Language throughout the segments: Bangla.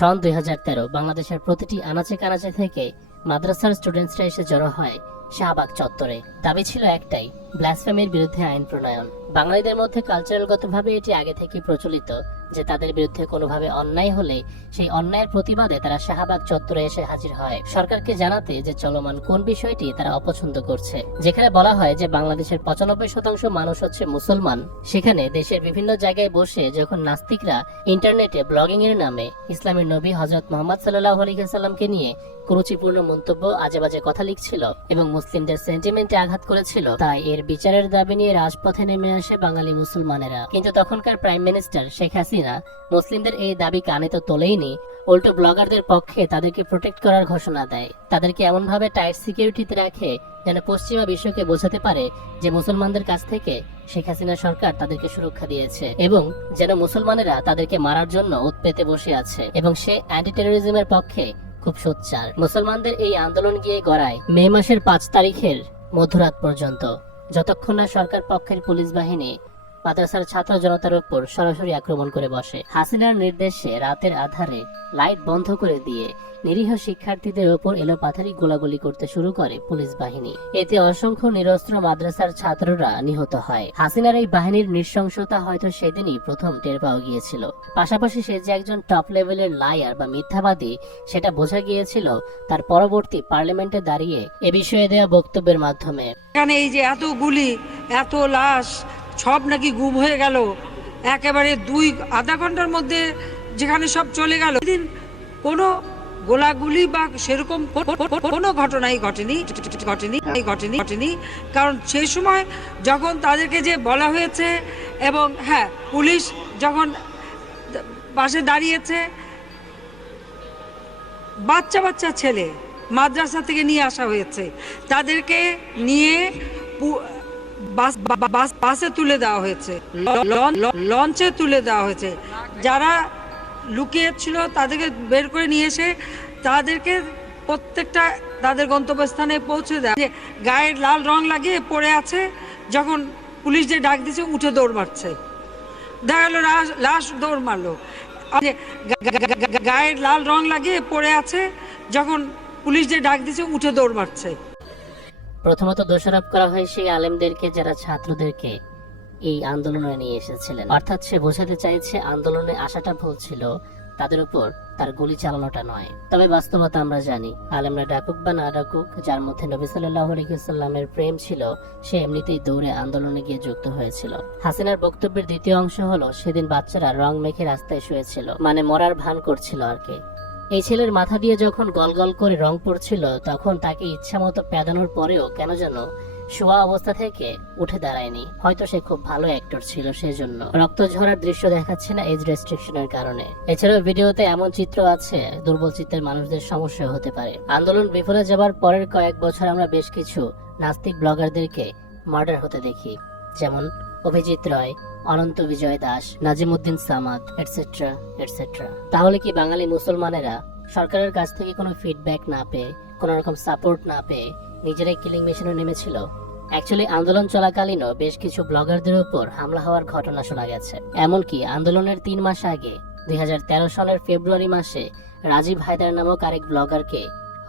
সন দুই হাজার তেরো বাংলাদেশের প্রতিটি আনাচে কানাচে থেকে মাদ্রাসার স্টুডেন্টসরা এসে জড়ো হয় শাহবাগ চত্বরে। দাবি ছিল একটাই ব্লাসফেমির বিরুদ্ধে আইন প্রণয়ন। বাঙালিদের মধ্যে কালচারালগতভাবে এটি আগে থেকেই প্রচলিত যে তাদের বিরুদ্ধে কোনোভাবে অন্যায় হলে সেই অন্যায়ের প্রতিবাদে তারা শাহবাগ চত্বরে এসে হাজির হয়। সরকারকে জানাতে যে চলমান কোন বিষয়টি তারা অপছন্দ করছে। যেখানে বলা হয় যে বাংলাদেশের পঁচানব্বই শতাংশ মানুষ হচ্ছে মুসলমান, সেখানে দেশের বিভিন্ন জায়গায় বসে যখন নাস্তিকরা ইন্টারনেটে ব্লগিং এর নামে ইসলামের নবী হজরত মোহাম্মদ সাল্লাহ আলাইসাল্লামকে নিয়ে কুরুচিপূর্ণ মন্তব্য আজেবাজে কথা লিখছিল এবং মুসলিমদের সেন্টিমেন্টে আঘাত করেছিল। তাই এর বিচারের দাবি নিয়ে রাজপথে নেমে আসে বাঙালি মুসলমানেরা। কিন্তু তখনকার প্রাইম মিনিস্টার শেখ হাসিনা মুসলিমদের এই দাবি কানে তো তোলেইনি। উল্টো ব্লগারদের পক্ষে তাদেরকে প্রোটেক্ট করার ঘোষণা দেয়। তাদেরকে এমনভাবে টাইট সিকিউরিটিতে রাখে যেন পশ্চিমা বিশ্বকে বোঝাতে পারে যে মুসলমানদের কাছ থেকে শেখ হাসিনা সরকার তাদেরকে সুরক্ষা দিয়েছে এবং যেন মুসলমানেরা তাদেরকে মারার জন্য উৎপেতে বসে আছে। এবং সে অ্যান্টি টেরোরিজমের পক্ষে খুব সোচ্চার। মুসলমানদের এই আন্দোলন গিয়ে গড়ায় মে মাসের পাঁচ তারিখের মধ্যরাত পর্যন্ত। যতক্ষণ না সরকার পক্ষের পুলিশ বাহিনী মাদ্রাসার ছাত্র জনতার উপর সরাসরি আক্রমণ করে বসে। হাসিনার নির্দেশে রাতের আধারে লাইট বন্ধ করে দিয়ে নিরীহ শিক্ষার্থীদের ওপর এলোপাথারি গোলাগুলি করতে শুরু করে পুলিশ বাহিনী। এতে অসংখ্য নিরস্ত্র মাদ্রাসার ছাত্ররা নিহত হয়। হাসিনার এই বাহিনীর নৃশংসতা হয়তো সেদিনই প্রথম টের পাওয়া গিয়েছিল। পাশাপাশি সে যে একজন টপ লেভেলের লায়ার বা মিথ্যাবাদী, সেটা বোঝা গিয়েছিল তার পরবর্তী পার্লামেন্টে দাঁড়িয়ে এ বিষয়ে দেওয়া বক্তব্যের মাধ্যমে। এখানে এই যে এত গুলি এত লাশ সব নাকি গুম হয়ে গেল। একেবারে দুই আধা ঘণ্টার মধ্যে যেখানে সব চলে গেল। দিন কোনো গোলাগুলি বা সেরকম কোনো ঘটনাই ঘটেনি ঘটেনি ঘটেনি ঘটেনি। কারণ সেই সময় যখন তাদেরকে যে বলা হয়েছে এবং হ্যাঁ পুলিশ যখন পাশে দাঁড়িয়েছে, বাচ্চা বাচ্চা ছেলে মাদ্রাসা থেকে নিয়ে আসা হয়েছে। তাদেরকে নিয়ে বাস বাস, বাসে তুলে দেওয়া হয়েছে। লঞ্চে তুলে দেওয়া হয়েছে। যারা লুকিয়ে ছিল তাদেরকে বের করে নিয়ে এসে তাদেরকে প্রত্যেকটা তাদের গন্তব্যস্থানে পৌঁছে দেয় গায়ের লাল রং লাগিয়ে পড়ে আছে, যখন পুলিশ যে ডাক দিছে উঠে দৌড় মারছে। দেখা গেলো লাশ- দৌড় মারলো। গায়ের লাল রং লাগিয়ে পড়ে আছে, যখন পুলিশ যে ডাক দিছে উঠে দৌড় মারছে। প্রথমত দোষারোপ করা হয় সেই আলেমদেরকে যারা ছাত্রদেরকে এই আন্দোলনে নিয়ে এসেছিলেন। অর্থাৎ সে বোঝাতে চাইছে আন্দোলনে আসাটা ভুল ছিল, তাদের উপর তার গুলি চালানোটা নয়। তবে বাস্তবতা আমরা জানি, আলেমরা ডাকুক বা না ডাকুক, যার মধ্যে নবী আলাইসাল্লামের প্রেম ছিল, সে এমনিতেই দৌড়ে আন্দোলনে গিয়ে যুক্ত হয়েছিল। হাসিনার বক্তব্যের দ্বিতীয় অংশ হলো, সেদিন বাচ্চারা রং মেখে রাস্তায় শুয়েছিল মানে মরার ভান করছিল আর কি। এই ছেলের মাথা দিয়ে যখন গলগল করে রং পড়ছিল, তখন তাকে ইচ্ছা মতো প্যাদানোর পরেও কেন যেন শোয়া অবস্থা থেকে উঠে দাঁড়ায়নি। হয়তো সে খুব ভালো অ্যাক্টর ছিল সেজন্য। রক্ত ঝরার দৃশ্য দেখাচ্ছে না এজ রেস্ট্রিকশনের কারণে। এছাড়াও ভিডিওতে এমন চিত্র আছে, দুর্বল চিত্রের মানুষদের সমস্যা হতে পারে। আন্দোলন বিফলে যাবার পরের কয়েক বছর আমরা বেশ কিছু নাস্তিক ব্লগারদেরকে মার্ডার হতে দেখি। যেমন অভিজিৎ রয় অনন্ত বিজয় দাস, নাজিমুদ্দিন সামাদ এটসেট্রা এটসেট্রা তাহলে কি বাঙালি মুসলমানেরা সরকারের কাছ থেকে কোনো ফিডব্যাক না পেয়ে, কোনো রকম সাপোর্ট না পেয়ে নিজেরাই কিলিং মেশিনে নেমেছিল? অ্যাকচুয়ালি আন্দোলন চলাকালীনও বেশ কিছু ব্লগারদের উপর হামলা হওয়ার ঘটনা শোনা গেছে। এমনকি আন্দোলনের তিন মাস আগে, দুই হাজার তেরো সালের ফেব্রুয়ারি মাসে রাজীব হায়দার নামক আরেক ব্লগারকে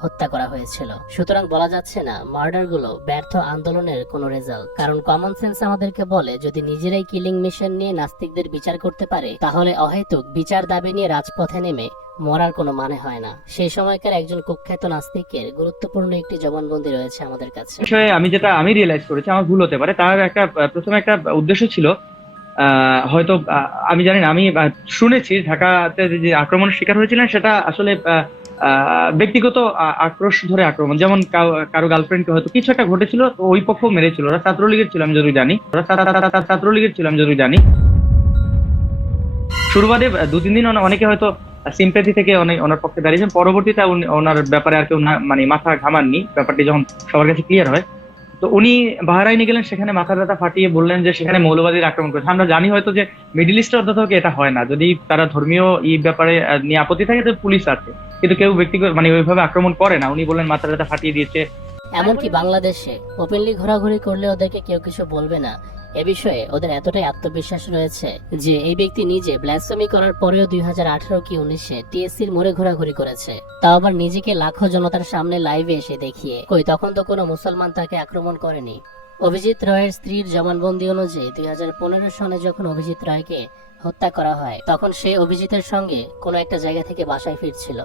হত্যা করা হয়েছিল। সুতরাং বলা যাচ্ছে না মার্ডারগুলো ব্যর্থ আন্দোলনের কোনো রেজাল্ট। কারণ কমন সেন্স আমাদেরকে বলে, যদি নিজেরাই কিলিং মিশন নিয়ে নাস্তিকদের বিচার করতে পারে, তাহলে অহেতুক বিচার দাবি নিয়ে রাজপথে নেমে মরার কোনো মানে হয় না। সেই সময়কার একজন কুখ্যাত নাস্তিকের গুরুত্বপূর্ণ একটি জবানবন্দি রয়েছে আমাদের কাছে। বিষয়ে আমি যেটা, আমি রিয়েলাইজ করেছি, আমার ভুল হতে পারে। তার একটা প্রথমে একটা উদ্দেশ্য ছিল হয়তো আমি জানি না, আমি শুনেছি ঢাকাতে যে আক্রমণের শিকার হয়েছিলেন, সেটা আসলে ব্যক্তিগত আক্রোশ ধরে আক্রমণ। যেমন কারও গার্লফ্রেন্ডকে হয়তো কিছু একটা ঘটেছিল ওই পক্ষ মেরেছিল। ওরা ছাত্রলীগের ছিল, আমি যদি জানি। ওরা ছাত্রলীগের ছিল, আমি যদি জানি। শুরুবাদে দু, তিন দিন অনেকে হয়তো সিম্পেথি থেকে অনেক ওনার পক্ষে দাঁড়িয়েছেন। পরবর্তীতে ওনার ব্যাপারে আর কেউ মানে মাথা ঘামাননি। ব্যাপারটি যখন সবার কাছে ক্লিয়ার হয় তো উনি বাহারাইনে গেলেন, সেখানে মাথা ব্যথা ফাটিয়ে বললেন যে সেখানে মৌলবাদীর আক্রমণ করেছে। আমরা জানি হয়তো যে মিডিল ইস্টের অর্থাৎ এটা হয় না। যদি তারা ধর্মীয় এই ব্যাপারে নিয়ে আপত্তি থাকে তো পুলিশ আছে। কিন্তু কেউ ব্যক্তিগত মানে ওইভাবে আক্রমণ করে না। উনি বললেন মাথা ব্যথা ফাটিয়ে দিয়েছে। এমনকি বাংলাদেশে ওপেনলি ঘোরাঘুরি করলে ওদেরকে কেউ কিছু বলবে না। এ বিষয়ে ওদের এতটাই আত্মবিশ্বাস রয়েছে যে এই ব্যক্তি নিজে ব্ল্যাসফেমি করার পরেও দুই হাজার আঠারো কি উনিশে টিএসসির মোড়ে ঘোরাঘুরি করেছে। তাও আবার নিজেকে লাখো জনতার সামনে লাইভে এসে দেখিয়ে। কই, তখন তো কোনো মুসলমান তাকে আক্রমণ করেনি। অভিজিৎ রয়ের স্ত্রীর জবানবন্দি অনুযায়ী দুই হাজার পনেরো সনে যখন অভিজিৎ রায়কে হত্যা করা হয়, তখন সে অভিজিতের সঙ্গে কোনো একটা জায়গা থেকে বাসায় ফিরছিল,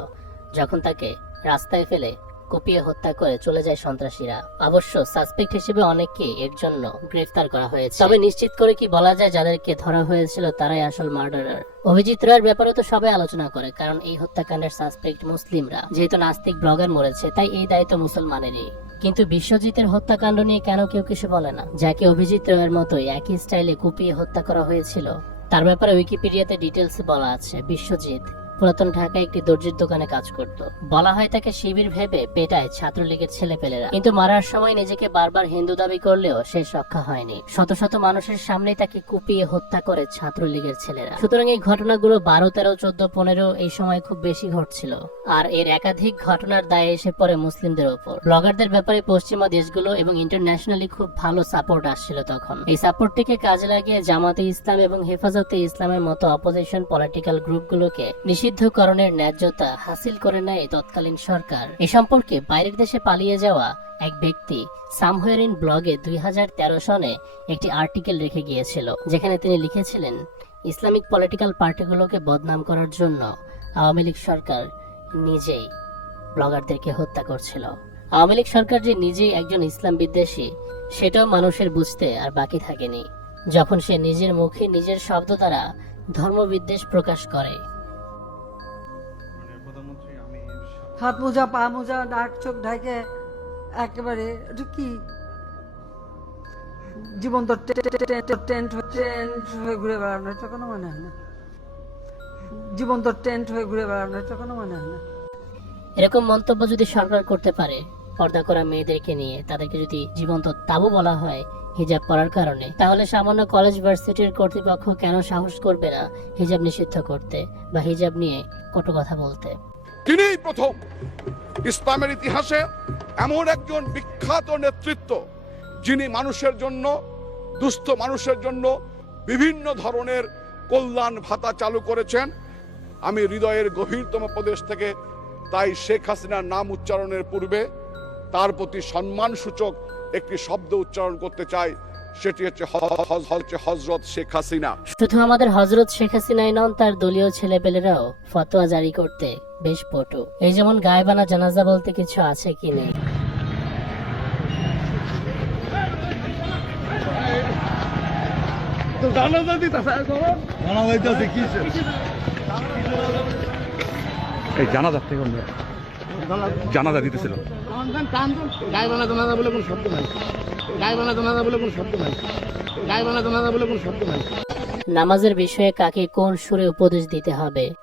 যখন তাকে রাস্তায় ফেলে কুপিয়ে হত্যা করে চলে যায় সন্ত্রাসীরা। অবশ্য সাসপেক্ট হিসেবে অনেককে এর জন্য গ্রেফতার করা হয়েছে। তবে নিশ্চিত করে কি বলা যায়, যাদেরকে ধরা হয়েছিল তারাই আসল মার্ডারার। অভিজিৎ রায়ের ব্যাপারে তো সবাই আলোচনা করে, কারণ এই হত্যাকাণ্ডের সাসপেক্ট মুসলিমরা। যেহেতু নাস্তিক ব্লগার মরেছে, তাই এই দায়িত্ব মুসলমানেরই। কিন্তু বিশ্বজিতের হত্যাকাণ্ড নিয়ে কেন কেউ কিছু বলে না? যাকে অভিজিৎ রায়ের মতোই একই স্টাইলে কুপিয়ে হত্যা করা হয়েছিল, তার ব্যাপারে উইকিপিডিয়াতে ডিটেলস বলা আছে। বিশ্বজিৎ পুরাতন ঢাকায় একটি দর্জির দোকানে কাজ করত। বলা হয় তাকে শিবির ভেবে পেটায় ছাত্রলীগের ছেলেপেলেরা। কিন্তু মারার সময় নিজেকে বারবার হিন্দু দাবি করলেও সে রক্ষা হয়নি। শত শত মানুষের সামনে তাকে কুপিয়ে হত্যা করে ছাত্রলীগের ছেলেরা। সুতরাং এই ঘটনাগুলো বারো, তেরো, চোদ্দ, পনেরো এই সময় খুব বেশি ঘটছিল। আর এর একাধিক ঘটনার দায়ে এসে পড়ে মুসলিমদের ওপর। ব্লগারদের ব্যাপারে পশ্চিমা দেশগুলো এবং ইন্টারন্যাশনালি খুব ভালো সাপোর্ট আসছিল তখন। এই সাপোর্টটিকে কাজে লাগিয়ে জামাতে ইসলাম এবং হেফাজতে ইসলামের মতো অপোজিশন পলিটিক্যাল গ্রুপগুলোকে নিষিদ্ধকরণের ন্যায্যতা হাসিল করে নেয় তৎকালীন সরকার। এ সম্পর্কে বাইরের দেশে পালিয়ে যাওয়া এক ব্যক্তি সামহেরিন ব্লগে দুই সনে একটি আর্টিকেল রেখে গিয়েছিল, যেখানে তিনি লিখেছিলেন, ইসলামিক পলিটিক্যাল পার্টিগুলোকে বদনাম করার জন্য আওয়ামী লীগ সরকার নিজেই ব্লগারদেরকে হত্যা করছিল। আওয়ামী লীগ সরকার যে নিজেই একজন ইসলাম বিদ্বেষী, সেটাও মানুষের বুঝতে আর বাকি থাকেনি। যখন সে নিজের মুখে নিজের শব্দ দ্বারা ধর্মবিদ্বেষ প্রকাশ করে হাত মোজা, পা মোজা, নাক, চোখ ঢাকে একেবারে কি? জীবন তো টেন্ট টেন্ট হয়ে ঘুরে বেড়ানো এটা কোনো মনে হয় না। জীবন তো টেন্ট হয়ে ঘুরে বেড়ানো এটা কোনো মনে হয় না। এরকম মন্তব্য যদি সরকার করতে পারে, পর্দা করা মেয়েদেরকে নিয়ে, তাদেরকে যদি জীবন্ত তাবু বলা হয়, হিজাব পরার কারণে, তাহলে সামান্য কলেজ ভার্সিটির কর্তৃপক্ষ কেন সাহস করবে না হিজাব নিষিদ্ধ করতে বা হিজাব নিয়ে কটু কথা বলতে? তিনিই প্রথম। ইসলামের ইতিহাসে এমন একজন বিখ্যাত নেতৃত্ব, যিনি মানুষের জন্য, দুস্থ মানুষের জন্য বিভিন্ন ধরনের কল্যাণ ভাতা চালু করেছেন। আমি হৃদয়ের গভীরতম প্রদেশ থেকে তাই শেখ হাসিনার নাম উচ্চারণের পূর্বে তার প্রতি সম্মান সূচক একটি শব্দ উচ্চারণ করতে চাই। সেটি হচ্ছে হজরত শেখ হাসিনা। শুধু আমাদের হজরত শেখ হাসিনাই নন তার দলীয় ছেলেপেলেরাও ফতোয়া জারি করতে বেশ পটু। এই যেমন গায়েবানা জানাজা বলতে কিছু আছে কি নেই? জানাজা দিতেছিল। জানাজা বলে কোন শব্দ নাই। নামাজের বিষয়ে কাকে কোন সুরে উপদেশ দিতে হবে?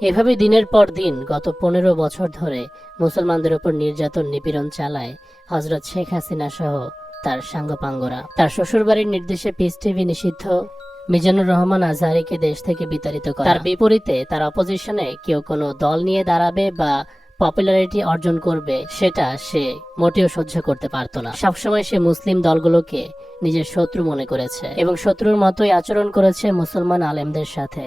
এভাবে দিনের পর দিন গত পনেরো বছর ধরে মুসলমানদের উপর নির্যাতন, নিপীড়ন চালায় হজরত শেখ হাসিনা সহ তার সাঙ্গপাঙ্গরা। তার শ্বশুরবাড়ির নির্দেশে পিস টিভি নিষিদ্ধ। মিজানুর রহমান আজহারিকে দেশ থেকে বিতাড়িত করে। তার বিপরীতে তার অপোজিশনে কেউ কোনো দল নিয়ে দাঁড়াবে বা পপুলারিটি অর্জন করবে, সেটা সে মোটেও সহ্য করতে পারত না। সবসময় সে মুসলিম দলগুলোকে নিজের শত্রু মনে করেছে এবং শত্রুর মতোই আচরণ করেছে মুসলমান আলেমদের সাথে।